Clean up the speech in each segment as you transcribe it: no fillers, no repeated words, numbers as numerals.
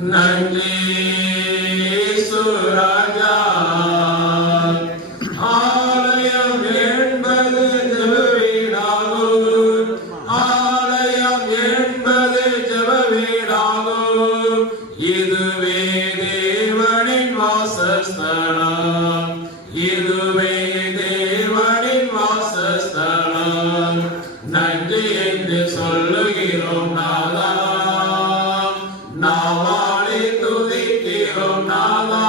நன்றி சுராஜா. ஆலயம் என்பது ஜெபவீடாகும், ஆலயம் என்பது ஜெபவீடாகும். இதுவே தேவனின் வாசஸ்தலம், இதுவே தேவனின் வாசஸ்தலம். நன்றி என்று சொல்லுகிறோம் நாதா, நாவாடி துதிக்கிறோம் நாதா.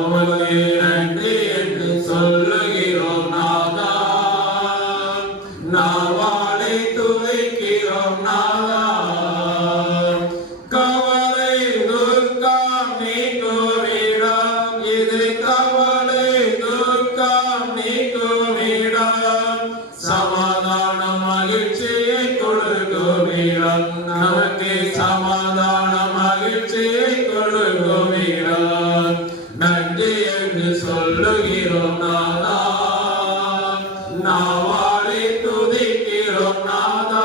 உமக்கு நன்றி என்று சொல்லுகிறோம் நாதா, நாவாடி துதிக்கிறோம் நாதா. கவலை துக்கம் நீக்குமிடம், இது கவலை துக்கம் நீக்குமிடம். சமாதானம் மகிழ்ச்சியை கொடுக்குமிடம், நமக்கு சமாதானம் மகிழ்ச்சியை கொடுக்குமிடம். நன்றி என்று சொல்லுகிறோம் நாதா, நாவாடி துதிக்கிறோம் நாதா.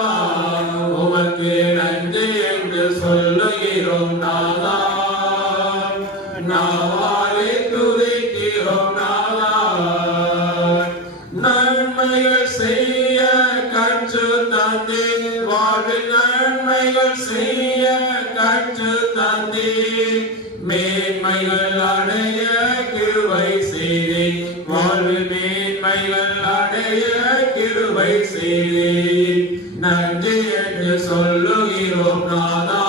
உமக்கு நன்றி என்று சொல்லுகிறோம் நாதா, நாவாடி துதிக்கிறோம் நாதா. நன்மைகள் செய்ய கற்று தந்தே, வாழ்வில் நன்மைகள் செய்ய கற்று தந்தே. மேன்மைகள் அடைய கிருபை செய்தே, வாழ்வில் மேன்மைகள் அடைய கிருபை செய்தே. நன்றி என்று சொல்லுகிறோம் நாதா,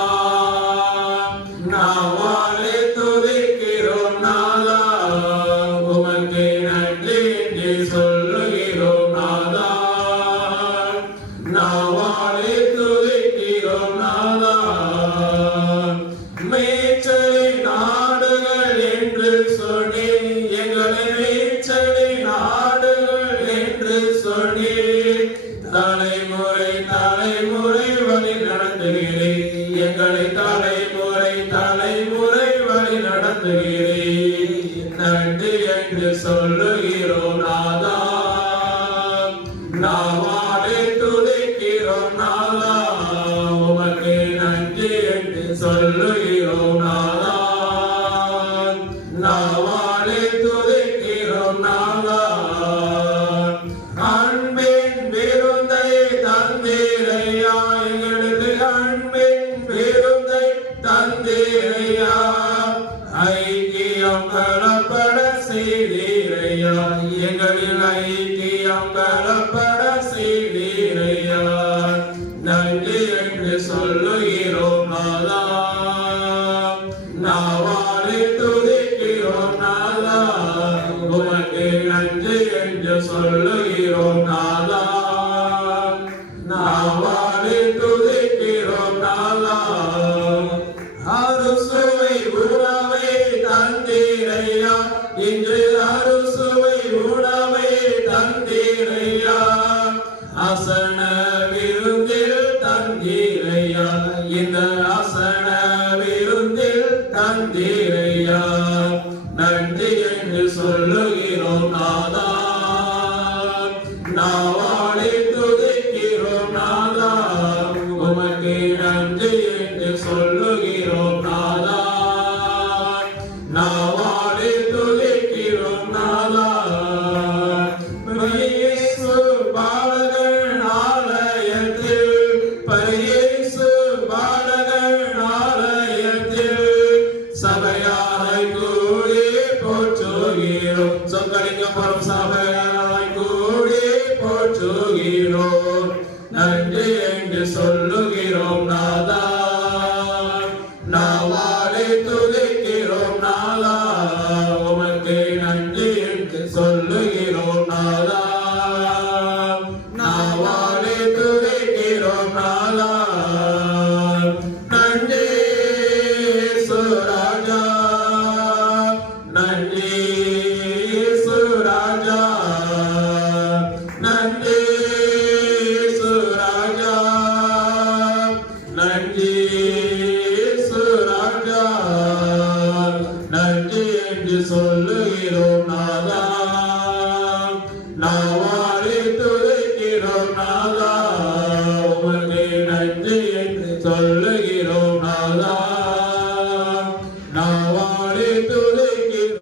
நாவாலே துதிக்கிறோம் நாதா. உமக்கு நன்றி என்று சொல்லுகிறோம் நாதா, நாவாலே துதிக்கிறோம் நாதா. மேய்ச்சலை நாடுகள் என்று சொன்னே, எங்களை மேய்ச்சலை நாடுகள் என்று சொன்னே. தலைமுறை தலைமுறை வழி நடத்துகிறேன், எங்களை தலைமுறை தலைமுறை வழி நடத்துகிறேன். நன்றி என்று சொல்லுகிறோம் நாதா, நாவாலே துதிக்கிறோம் நாதா. உமக்கு நன்றி என்று சொல்லுகிறோம் நாதா, நாவாலே துதிக்கிறோம் நாதா. அன்பின் விருந்தை தந்தீரையா, எங்களுக்கு அன்பின் விருந்தை தந்தீரையா.